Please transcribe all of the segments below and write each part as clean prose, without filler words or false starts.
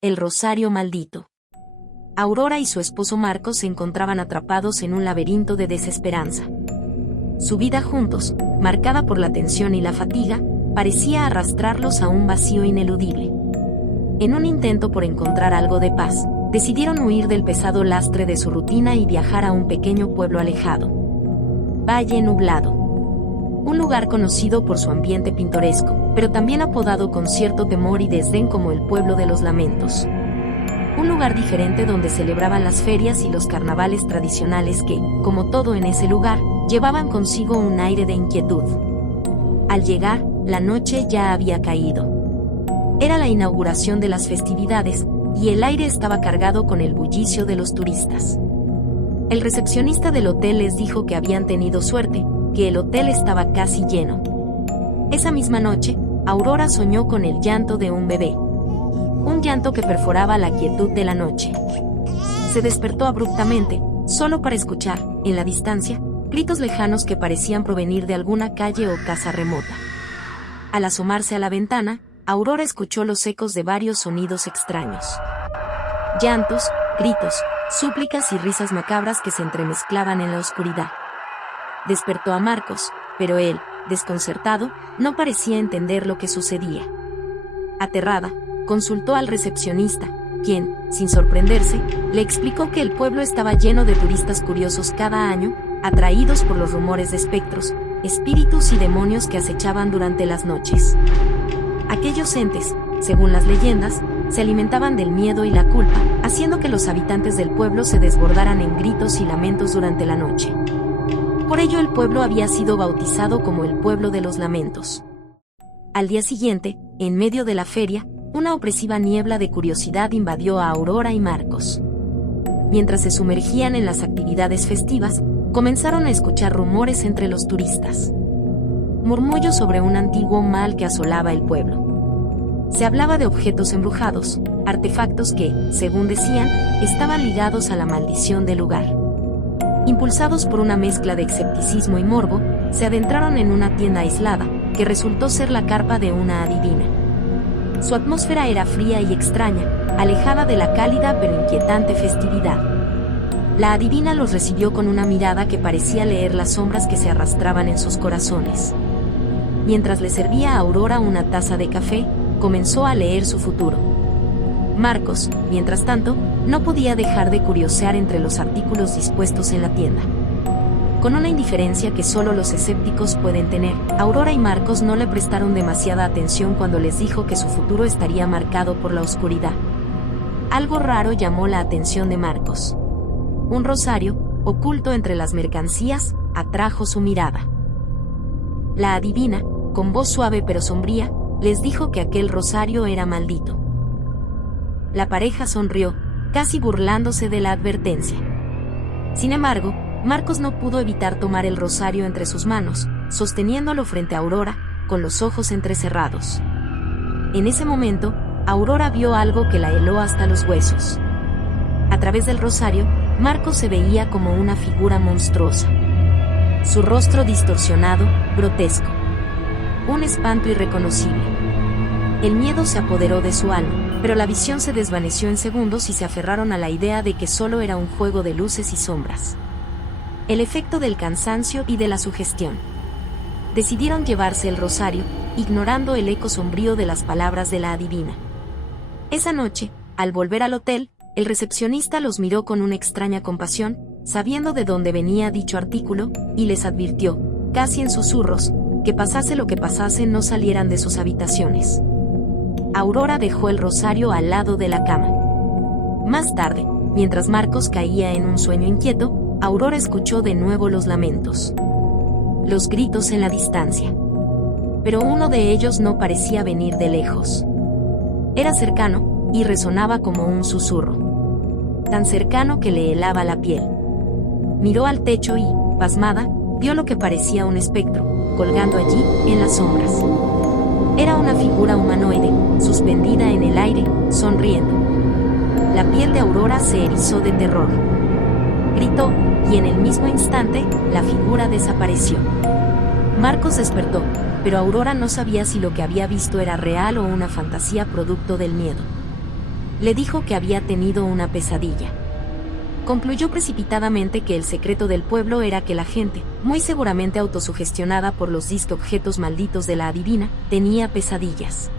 El rosario maldito. Aurora y su esposo Marcos se encontraban atrapados en un laberinto de desesperanza. Su vida juntos, marcada por la tensión y la fatiga, parecía arrastrarlos a un vacío ineludible. En un intento por encontrar algo de paz, decidieron huir del pesado lastre de su rutina y viajar a un pequeño pueblo alejado. Valle Nublado. Un lugar conocido por su ambiente pintoresco, pero también apodado con cierto temor y desdén como el Pueblo de los Lamentos. Un lugar diferente donde celebraban las ferias y los carnavales tradicionales que, como todo en ese lugar, llevaban consigo un aire de inquietud. Al llegar, la noche ya había caído. Era la inauguración de las festividades, y el aire estaba cargado con el bullicio de los turistas. El recepcionista del hotel les dijo que habían tenido suerte, que el hotel estaba casi lleno. Esa misma noche, Aurora soñó con el llanto de un bebé. Un llanto que perforaba la quietud de la noche. Se despertó abruptamente, solo para escuchar, en la distancia, gritos lejanos que parecían provenir de alguna calle o casa remota. Al asomarse a la ventana, Aurora escuchó los ecos de varios sonidos extraños. Llantos, gritos, súplicas y risas macabras que se entremezclaban en la oscuridad. Despertó a Marcos, pero él, desconcertado, no parecía entender lo que sucedía. Aterrada, consultó al recepcionista, quien, sin sorprenderse, le explicó que el pueblo estaba lleno de turistas curiosos cada año, atraídos por los rumores de espectros, espíritus y demonios que acechaban durante las noches. Aquellos entes, según las leyendas, se alimentaban del miedo y la culpa, haciendo que los habitantes del pueblo se desbordaran en gritos y lamentos durante la noche. Por ello el pueblo había sido bautizado como el Pueblo de los Lamentos. Al día siguiente, en medio de la feria, una opresiva niebla de curiosidad invadió a Aurora y Marcos. Mientras se sumergían en las actividades festivas, comenzaron a escuchar rumores entre los turistas. Murmullos sobre un antiguo mal que asolaba el pueblo. Se hablaba de objetos embrujados, artefactos que, según decían, estaban ligados a la maldición del lugar. Impulsados por una mezcla de escepticismo y morbo, se adentraron en una tienda aislada, que resultó ser la carpa de una adivina. Su atmósfera era fría y extraña, alejada de la cálida pero inquietante festividad. La adivina los recibió con una mirada que parecía leer las sombras que se arrastraban en sus corazones. Mientras le servía a Aurora una taza de café, comenzó a leer su futuro. Marcos, mientras tanto, no podía dejar de curiosear entre los artículos dispuestos en la tienda. Con una indiferencia que solo los escépticos pueden tener, Aurora y Marcos no le prestaron demasiada atención cuando les dijo que su futuro estaría marcado por la oscuridad. Algo raro llamó la atención de Marcos. Un rosario, oculto entre las mercancías, atrajo su mirada. La adivina, con voz suave pero sombría, les dijo que aquel rosario era maldito. La pareja sonrió, casi burlándose de la advertencia. Sin embargo, Marcos no pudo evitar tomar el rosario entre sus manos, sosteniéndolo frente a Aurora, con los ojos entrecerrados. En ese momento, Aurora vio algo que la heló hasta los huesos. A través del rosario, Marcos se veía como una figura monstruosa. Su rostro distorsionado, grotesco. Un espanto irreconocible. El miedo se apoderó de su alma, pero la visión se desvaneció en segundos y se aferraron a la idea de que solo era un juego de luces y sombras. El efecto del cansancio y de la sugestión. Decidieron llevarse el rosario, ignorando el eco sombrío de las palabras de la adivina. Esa noche, al volver al hotel, el recepcionista los miró con una extraña compasión, sabiendo de dónde venía dicho artículo, y les advirtió, casi en susurros, que pasase lo que pasase no salieran de sus habitaciones. Aurora dejó el rosario al lado de la cama. Más tarde, mientras Marcos caía en un sueño inquieto, Aurora escuchó de nuevo los lamentos. Los gritos en la distancia. Pero uno de ellos no parecía venir de lejos. Era cercano, y resonaba como un susurro. Tan cercano que le helaba la piel. Miró al techo y, pasmada, vio lo que parecía un espectro, colgando allí, en las sombras. Era una figura humanoide, suspendida en el aire, sonriendo. La piel de Aurora se erizó de terror. Gritó, y en el mismo instante, la figura desapareció. Marcos despertó, pero Aurora no sabía si lo que había visto era real o una fantasía producto del miedo. le dijo que había tenido una pesadilla. Concluyó precipitadamente que el secreto del pueblo era que la gente, muy seguramente autosugestionada por los disque objetos malditos de la adivina, tenía pesadillas.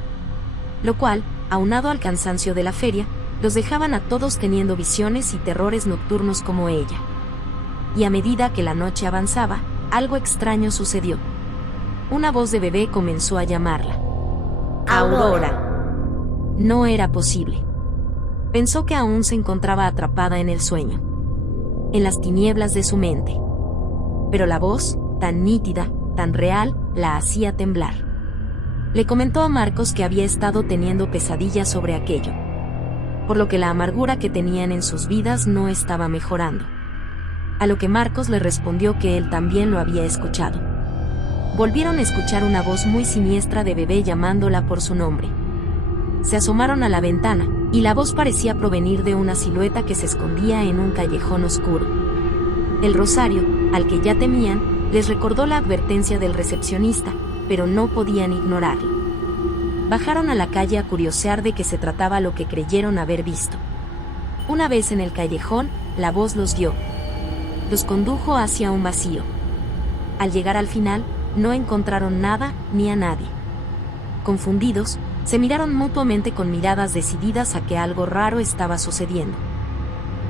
Lo cual, aunado al cansancio de la feria, los dejaban a todos teniendo visiones y terrores nocturnos como ella. Y a medida que la noche avanzaba, algo extraño sucedió. Una voz de bebé comenzó a llamarla. ¡Aurora! No era posible. Pensó que aún se encontraba atrapada en el sueño, en las tinieblas de su mente. Pero la voz, tan nítida, tan real, la hacía temblar. Le comentó a Marcos que había estado teniendo pesadillas sobre aquello, por lo que la amargura que tenían en sus vidas no estaba mejorando. A lo que Marcos le respondió que él también lo había escuchado. Volvieron a escuchar una voz muy siniestra de bebé llamándola por su nombre. Se asomaron a la ventana, y la voz parecía provenir de una silueta que se escondía en un callejón oscuro. El rosario, al que ya temían, les recordó la advertencia del recepcionista, pero no podían ignorarlo. Bajaron a la calle a curiosear de qué se trataba lo que creyeron haber visto. Una vez en el callejón, la voz los guió. Los condujo hacia un vacío. Al llegar al final, no encontraron nada ni a nadie. Confundidos, se miraron mutuamente con miradas decididas a que algo raro estaba sucediendo.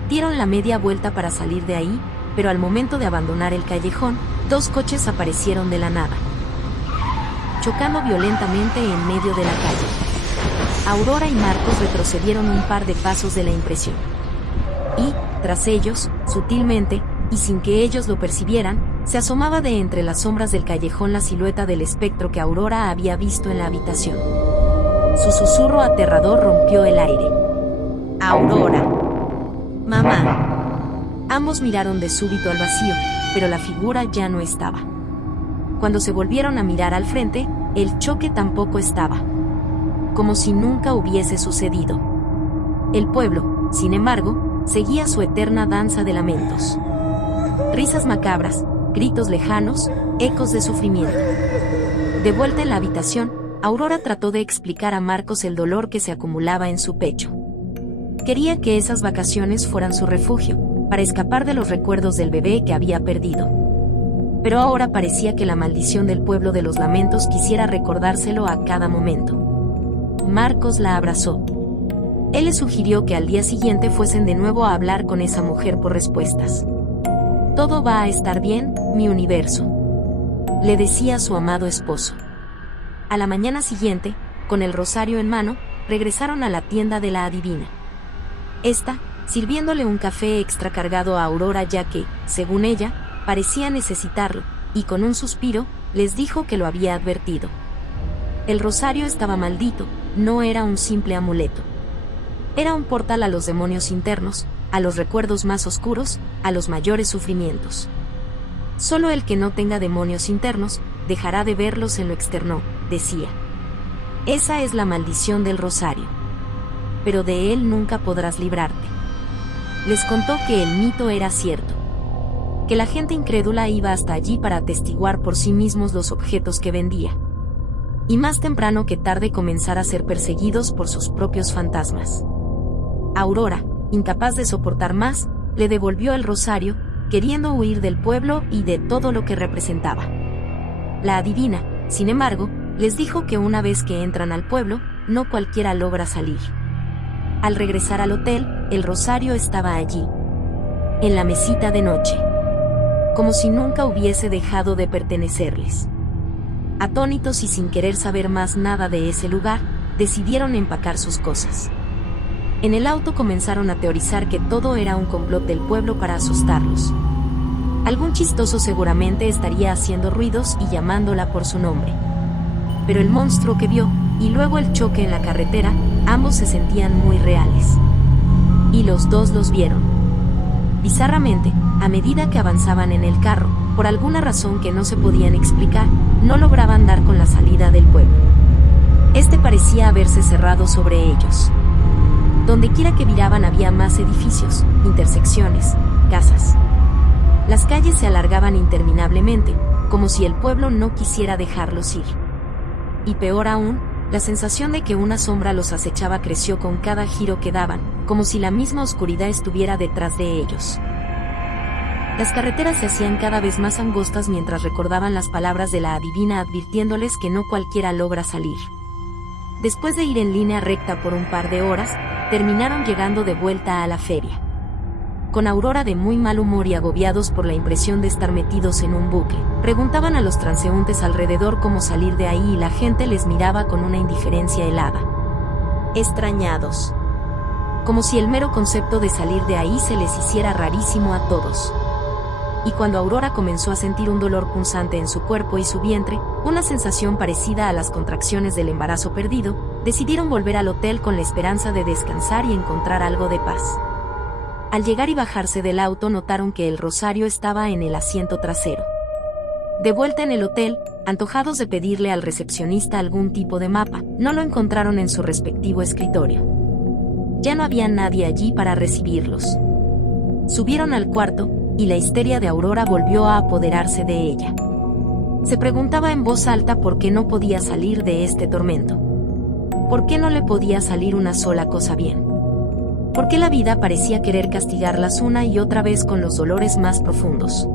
Dieron la media vuelta para salir de ahí, pero al momento de abandonar el callejón, 2 coches aparecieron de la nada, chocando violentamente en medio de la calle. Aurora y Marcos retrocedieron un par de pasos de la impresión. Y, tras ellos, sutilmente, y sin que ellos lo percibieran, se asomaba de entre las sombras del callejón la silueta del espectro que Aurora había visto en la habitación. Su susurro aterrador rompió el aire. ¡Aurora! ¡Mamá! Ambos miraron de súbito al vacío, pero la figura ya no estaba. Cuando se volvieron a mirar al frente, el choque tampoco estaba. Como si nunca hubiese sucedido. El pueblo, sin embargo, seguía su eterna danza de lamentos. Risas macabras, gritos lejanos, ecos de sufrimiento. De vuelta en la habitación, Aurora trató de explicar a Marcos el dolor que se acumulaba en su pecho. Quería que esas vacaciones fueran su refugio, para escapar de los recuerdos del bebé que había perdido. Pero ahora parecía que la maldición del pueblo de los lamentos quisiera recordárselo a cada momento. Marcos la abrazó. Él le sugirió que al día siguiente fuesen de nuevo a hablar con esa mujer por respuestas. «Todo va a estar bien, mi universo», le decía a su amado esposo. A la mañana siguiente, con el rosario en mano, regresaron a la tienda de la adivina. Esta, sirviéndole un café extra cargado a Aurora ya que, según ella, parecía necesitarlo, y con un suspiro, les dijo que lo había advertido. El rosario estaba maldito, no era un simple amuleto. Era un portal a los demonios internos, a los recuerdos más oscuros, a los mayores sufrimientos. Solo el que no tenga demonios internos, dejará de verlos en lo externo, decía. Esa es la maldición del rosario. Pero de él nunca podrás librarte. Les contó que el mito era cierto. Que la gente incrédula iba hasta allí para atestiguar por sí mismos los objetos que vendía. Y más temprano que tarde comenzar a ser perseguidos por sus propios fantasmas. Aurora, incapaz de soportar más, le devolvió el rosario, queriendo huir del pueblo y de todo lo que representaba. La adivina, sin embargo, les dijo que una vez que entran al pueblo, no cualquiera logra salir. Al regresar al hotel, el rosario estaba allí, en la mesita de noche, como si nunca hubiese dejado de pertenecerles. Atónitos y sin querer saber más nada de ese lugar, decidieron empacar sus cosas. En el auto comenzaron a teorizar que todo era un complot del pueblo para asustarlos. Algún chistoso seguramente estaría haciendo ruidos y llamándola por su nombre. Pero el monstruo que vio, y luego el choque en la carretera, ambos se sentían muy reales. Y los dos los vieron. Bizarramente, a medida que avanzaban en el carro, por alguna razón que no se podían explicar, no lograban dar con la salida del pueblo. Este parecía haberse cerrado sobre ellos. Donde quiera que viraban había más edificios, intersecciones, casas. Las calles se alargaban interminablemente, como si el pueblo no quisiera dejarlos ir. Y peor aún, La sensación de que una sombra los acechaba creció con cada giro que daban, como si la misma oscuridad estuviera detrás de ellos. Las carreteras se hacían cada vez más angostas mientras recordaban las palabras de la adivina advirtiéndoles que no cualquiera logra salir. Después de ir en línea recta por un par de horas, terminaron llegando de vuelta a la feria. Con Aurora de muy mal humor y agobiados por la impresión de estar metidos en un bucle, preguntaban a los transeúntes alrededor cómo salir de ahí y la gente les miraba con una indiferencia helada. Extrañados. Como si el mero concepto de salir de ahí se les hiciera rarísimo a todos. Y cuando Aurora comenzó a sentir un dolor punzante en su cuerpo y su vientre, una sensación parecida a las contracciones del embarazo perdido, decidieron volver al hotel con la esperanza de descansar y encontrar algo de paz. Al llegar y bajarse del auto notaron que el rosario estaba en el asiento trasero. De vuelta en el hotel, antojados de pedirle al recepcionista algún tipo de mapa, no lo encontraron en su respectivo escritorio. Ya no había nadie allí para recibirlos. Subieron al cuarto, y la histeria de Aurora volvió a apoderarse de ella. Se preguntaba en voz alta por qué no podía salir de este tormento. ¿Por qué no le podía salir una sola cosa bien? ¿Por qué la vida parecía querer castigarlas una y otra vez con los dolores más profundos?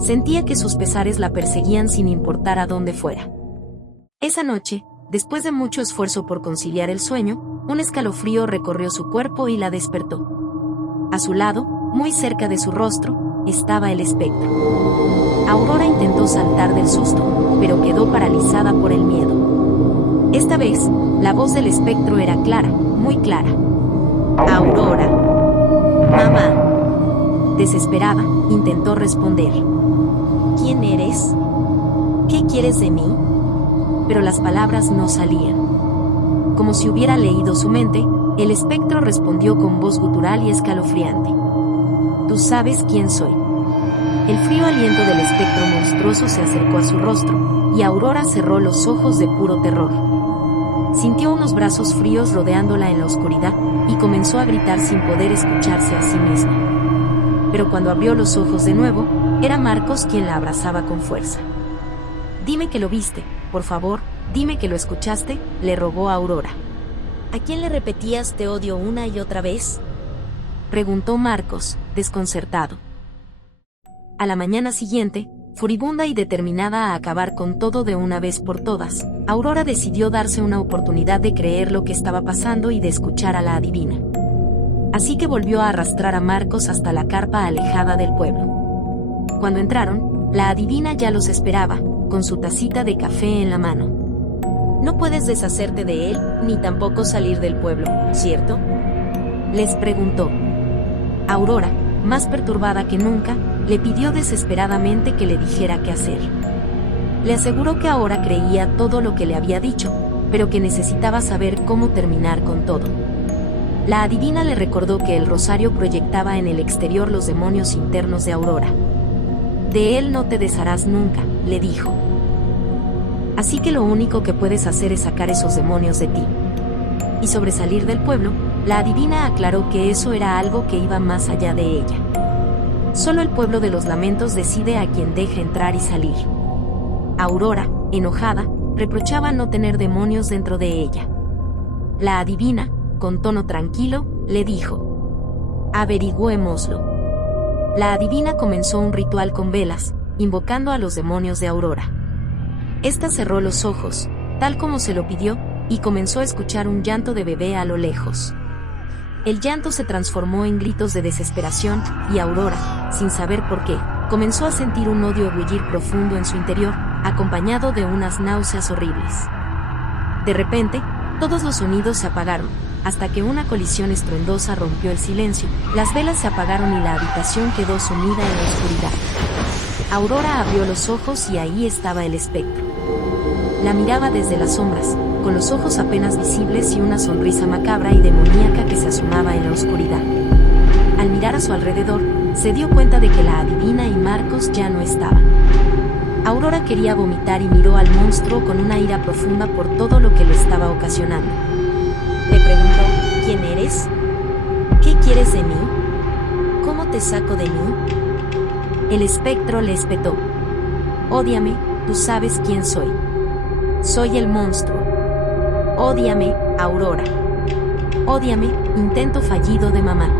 Sentía que sus pesares la perseguían sin importar a dónde fuera. Esa noche, después de mucho esfuerzo por conciliar el sueño, un escalofrío recorrió su cuerpo y la despertó. A su lado, muy cerca de su rostro, estaba el espectro. Aurora intentó saltar del susto, pero quedó paralizada por el miedo. Esta vez, la voz del espectro era clara, muy clara. Aurora. Mamá. Desesperada, intentó responder. ¿Quién eres? ¿Qué quieres de mí? Pero las palabras no salían. Como si hubiera leído su mente, el espectro respondió con voz gutural y escalofriante. Tú sabes quién soy. El frío aliento del espectro monstruoso se acercó a su rostro, y Aurora cerró los ojos de puro terror. Sintió unos brazos fríos rodeándola en la oscuridad, y comenzó a gritar sin poder escucharse a sí misma. Pero cuando abrió los ojos de nuevo, era Marcos quien la abrazaba con fuerza. Dime que lo viste, por favor, dime que lo escuchaste, le rogó a Aurora. ¿A quién le repetías te odio una y otra vez? Preguntó Marcos, desconcertado. A la mañana siguiente, furibunda y determinada a acabar con todo de una vez por todas, Aurora decidió darse una oportunidad de creer lo que estaba pasando y de escuchar a la adivina. Así que volvió a arrastrar a Marcos hasta la carpa alejada del pueblo. Cuando entraron, la adivina ya los esperaba, con su tacita de café en la mano. No puedes deshacerte de él, ni tampoco salir del pueblo, ¿cierto? Les preguntó. Aurora, más perturbada que nunca, le pidió desesperadamente que le dijera qué hacer. Le aseguró que ahora creía todo lo que le había dicho, pero que necesitaba saber cómo terminar con todo. La adivina le recordó que el rosario proyectaba en el exterior los demonios internos de Aurora. De él no te desharás nunca, le dijo. Así que lo único que puedes hacer es sacar esos demonios de ti. Y sobre salir del pueblo, la adivina aclaró que eso era algo que iba más allá de ella. Solo el pueblo de los lamentos decide a quién deja entrar y salir. Aurora, enojada, reprochaba no tener demonios dentro de ella. La adivina, con tono tranquilo, le dijo: averigüémoslo. La adivina comenzó un ritual con velas, invocando a los demonios de Aurora. Esta cerró los ojos, tal como se lo pidió, y comenzó a escuchar un llanto de bebé a lo lejos. El llanto se transformó en gritos de desesperación, y Aurora, sin saber por qué, comenzó a sentir un odio ebullir profundo en su interior, acompañado de unas náuseas horribles. De repente, todos los sonidos se apagaron, hasta que una colisión estruendosa rompió el silencio, las velas se apagaron y la habitación quedó sumida en la oscuridad. Aurora abrió los ojos y ahí estaba el espectro. La miraba desde las sombras, con los ojos apenas visibles y una sonrisa macabra y demoníaca que se asomaba en la oscuridad. Al mirar a su alrededor, se dio cuenta de que la adivina y Marcos ya no estaban. Aurora quería vomitar y miró al monstruo con una ira profunda por todo lo que le estaba ocasionando. Le preguntó: ¿quién eres? ¿Qué quieres de mí? ¿Cómo te saco de mí? El espectro le espetó: ódiame, tú sabes quién soy. Soy el monstruo. Ódiame, Aurora. Ódiame, intento fallido de mamá.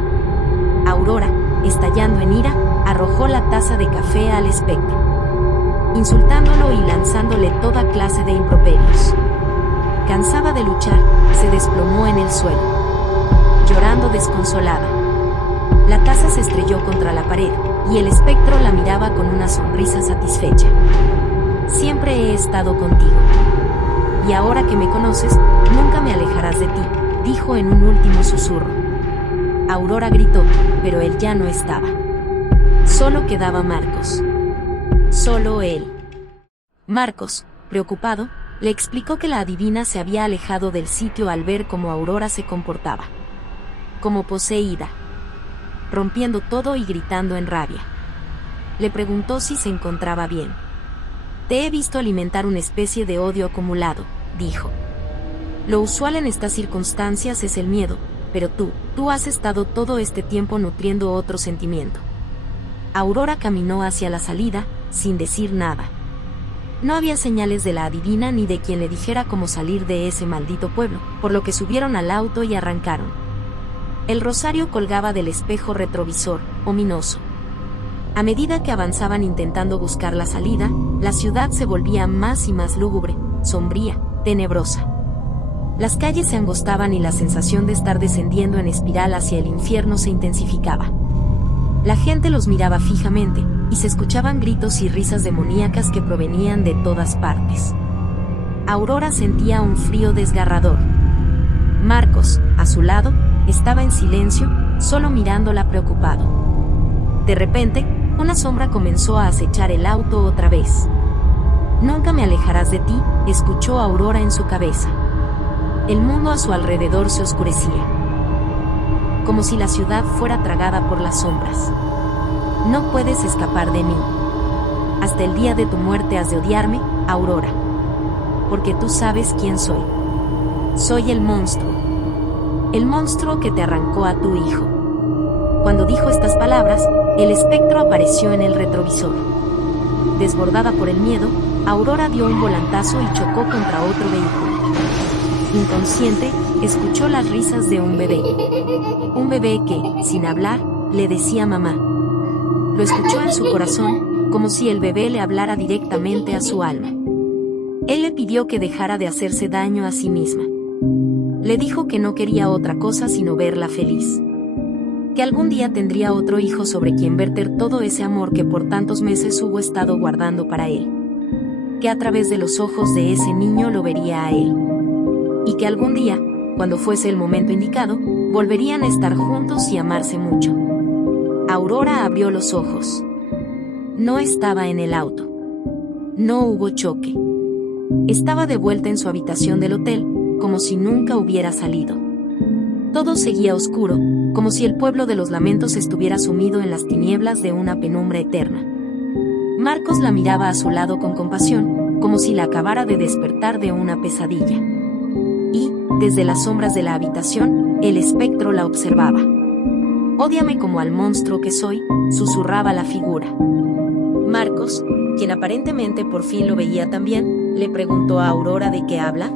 Aurora, estallando en ira, arrojó la taza de café al espectro, insultándolo y lanzándole toda clase de improperios. Cansada de luchar, se desplomó en el suelo, llorando desconsolada. La taza se estrelló contra la pared, y el espectro la miraba con una sonrisa satisfecha. Siempre he estado contigo. Y ahora que me conoces, nunca me alejarás de ti, dijo en un último susurro. Aurora gritó, pero él ya no estaba. Solo quedaba Marcos. Solo él. Marcos, preocupado, le explicó que la adivina se había alejado del sitio al ver cómo Aurora se comportaba. Como poseída, rompiendo todo y gritando en rabia. Le preguntó si se encontraba bien. Te he visto alimentar una especie de odio acumulado, dijo. Lo usual en estas circunstancias es el miedo, pero tú has estado todo este tiempo nutriendo otro sentimiento. Aurora caminó hacia la salida, sin decir nada. No había señales de la adivina ni de quien le dijera cómo salir de ese maldito pueblo, por lo que subieron al auto y arrancaron. El rosario colgaba del espejo retrovisor, ominoso. A medida que avanzaban intentando buscar la salida, la ciudad se volvía más y más lúgubre, sombría, tenebrosa. Las calles se angostaban y la sensación de estar descendiendo en espiral hacia el infierno se intensificaba. La gente los miraba fijamente, y se escuchaban gritos y risas demoníacas que provenían de todas partes. Aurora sentía un frío desgarrador. Marcos, a su lado, estaba en silencio, solo mirándola preocupado. De repente, una sombra comenzó a acechar el auto otra vez. Nunca me alejarás de ti, escuchó Aurora en su cabeza. El mundo a su alrededor se oscurecía, como si la ciudad fuera tragada por las sombras. No puedes escapar de mí. Hasta el día de tu muerte has de odiarme, Aurora. Porque tú sabes quién soy. Soy el monstruo. El monstruo que te arrancó a tu hijo. Cuando dijo estas palabras, el espectro apareció en el retrovisor. Desbordada por el miedo, Aurora dio un volantazo y chocó contra otro vehículo. Inconsciente, escuchó las risas de un bebé. Un bebé que, sin hablar, le decía mamá. Lo escuchó en su corazón, como si el bebé le hablara directamente a su alma. Él le pidió que dejara de hacerse daño a sí misma. Le dijo que no quería otra cosa sino verla feliz. Que algún día tendría otro hijo sobre quien verter todo ese amor que por tantos meses hubo estado guardando para él. Que a través de los ojos de ese niño lo vería a él. Y que algún día, cuando fuese el momento indicado, volverían a estar juntos y amarse mucho. Aurora abrió los ojos. No estaba en el auto. No hubo choque. Estaba de vuelta en su habitación del hotel, como si nunca hubiera salido. Todo seguía oscuro, como si el pueblo de los lamentos estuviera sumido en las tinieblas de una penumbra eterna. Marcos la miraba a su lado con compasión, como si la acabara de despertar de una pesadilla. Y, desde las sombras de la habitación, el espectro la observaba. Ódiame como al monstruo que soy, susurraba la figura. Marcos, quien aparentemente por fin lo veía también, le preguntó a Aurora de qué habla.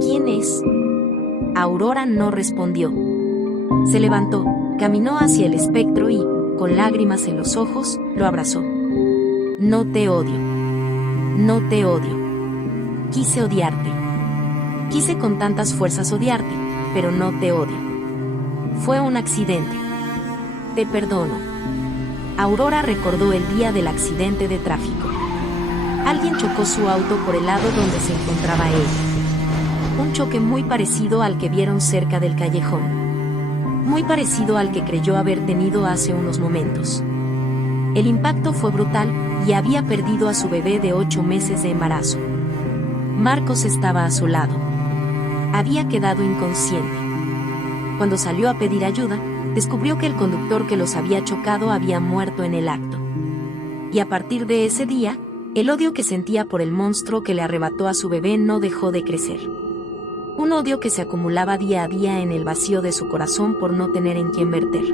¿Quién es? Aurora no respondió. Se levantó, caminó hacia el espectro y, con lágrimas en los ojos, lo abrazó. No te odio. No te odio. Quise odiarte. Quise con tantas fuerzas odiarte, pero no te odio. Fue un accidente. Te perdono. Aurora recordó el día del accidente de tráfico. Alguien chocó su auto por el lado donde se encontraba ella. Un choque muy parecido al que vieron cerca del callejón. Muy parecido al que creyó haber tenido hace unos momentos. El impacto fue brutal y había perdido a su bebé de 8 meses de embarazo. Marcos estaba a su lado. Había quedado inconsciente. Cuando salió a pedir ayuda, descubrió que el conductor que los había chocado había muerto en el acto. Y a partir de ese día, el odio que sentía por el monstruo que le arrebató a su bebé no dejó de crecer. Un odio que se acumulaba día a día en el vacío de su corazón por no tener en quién verter.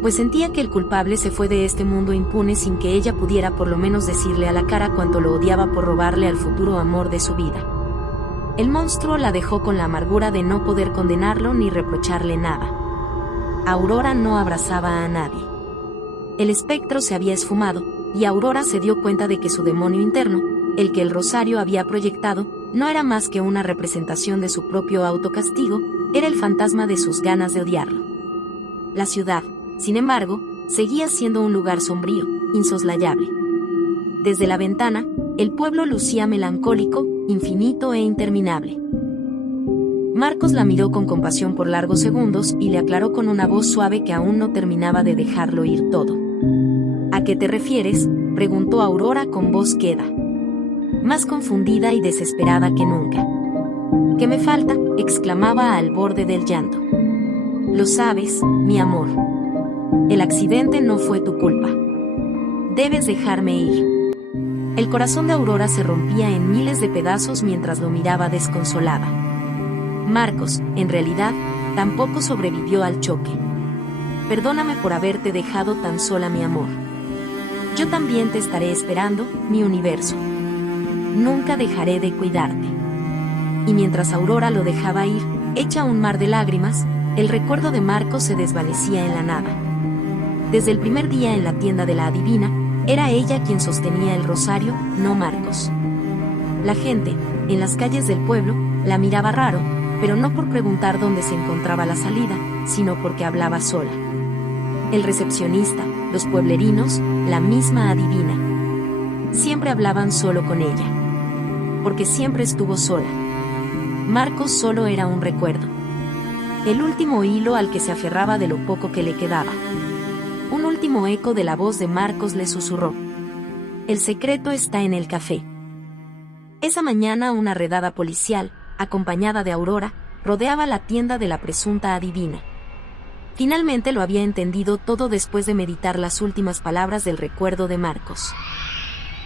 Pues sentía que el culpable se fue de este mundo impune sin que ella pudiera por lo menos decirle a la cara cuánto lo odiaba por robarle al futuro amor de su vida. El monstruo la dejó con la amargura de no poder condenarlo ni reprocharle nada. Aurora no abrazaba a nadie. El espectro se había esfumado, y Aurora se dio cuenta de que su demonio interno, el que el rosario había proyectado, no era más que una representación de su propio autocastigo, era el fantasma de sus ganas de odiarlo. La ciudad, sin embargo, seguía siendo un lugar sombrío, insoslayable. Desde la ventana, el pueblo lucía melancólico, infinito e interminable. Marcos la miró con compasión por largos segundos y le aclaró con una voz suave que aún no terminaba de dejarlo oír todo. ¿A qué te refieres?, preguntó Aurora con voz queda, más confundida y desesperada que nunca. ¿Qué me falta?, exclamaba al borde del llanto. Lo sabes, mi amor. El accidente no fue tu culpa. Debes dejarme ir. El corazón de Aurora se rompía en miles de pedazos mientras lo miraba desconsolada. Marcos, en realidad, tampoco sobrevivió al choque. Perdóname por haberte dejado tan sola, mi amor. Yo también te estaré esperando, mi universo. Nunca dejaré de cuidarte. Y mientras Aurora lo dejaba ir, hecha un mar de lágrimas, el recuerdo de Marcos se desvanecía en la nada. Desde el primer día en la tienda de la adivina, era ella quien sostenía el rosario, no Marcos. La gente, en las calles del pueblo, la miraba raro, pero no por preguntar dónde se encontraba la salida, sino porque hablaba sola. El recepcionista, los pueblerinos, la misma adivina. Siempre hablaban solo con ella. Porque siempre estuvo sola. Marcos solo era un recuerdo. El último hilo al que se aferraba de lo poco que le quedaba. Un último eco de la voz de Marcos le susurró. El secreto está en el café. Esa mañana una redada policial, acompañada de Aurora, rodeaba la tienda de la presunta adivina. Finalmente lo había entendido todo después de meditar las últimas palabras del recuerdo de Marcos.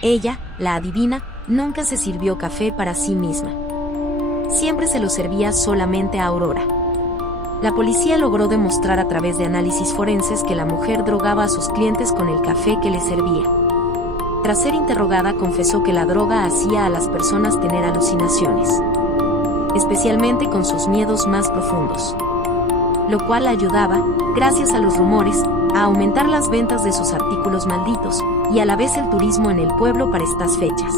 Ella, la adivina, nunca se sirvió café para sí misma. Siempre se lo servía solamente a Aurora. La policía logró demostrar a través de análisis forenses que la mujer drogaba a sus clientes con el café que les servía. Tras ser interrogada, confesó que la droga hacía a las personas tener alucinaciones, especialmente con sus miedos más profundos, lo cual ayudaba, gracias a los rumores, a aumentar las ventas de sus artículos malditos, y a la vez el turismo en el pueblo para estas fechas.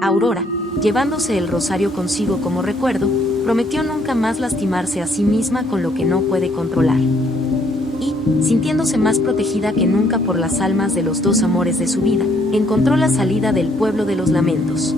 Aurora, llevándose el rosario consigo como recuerdo, prometió nunca más lastimarse a sí misma con lo que no puede controlar. Y, sintiéndose más protegida que nunca por las almas de los dos amores de su vida, encontró la salida del pueblo de los lamentos.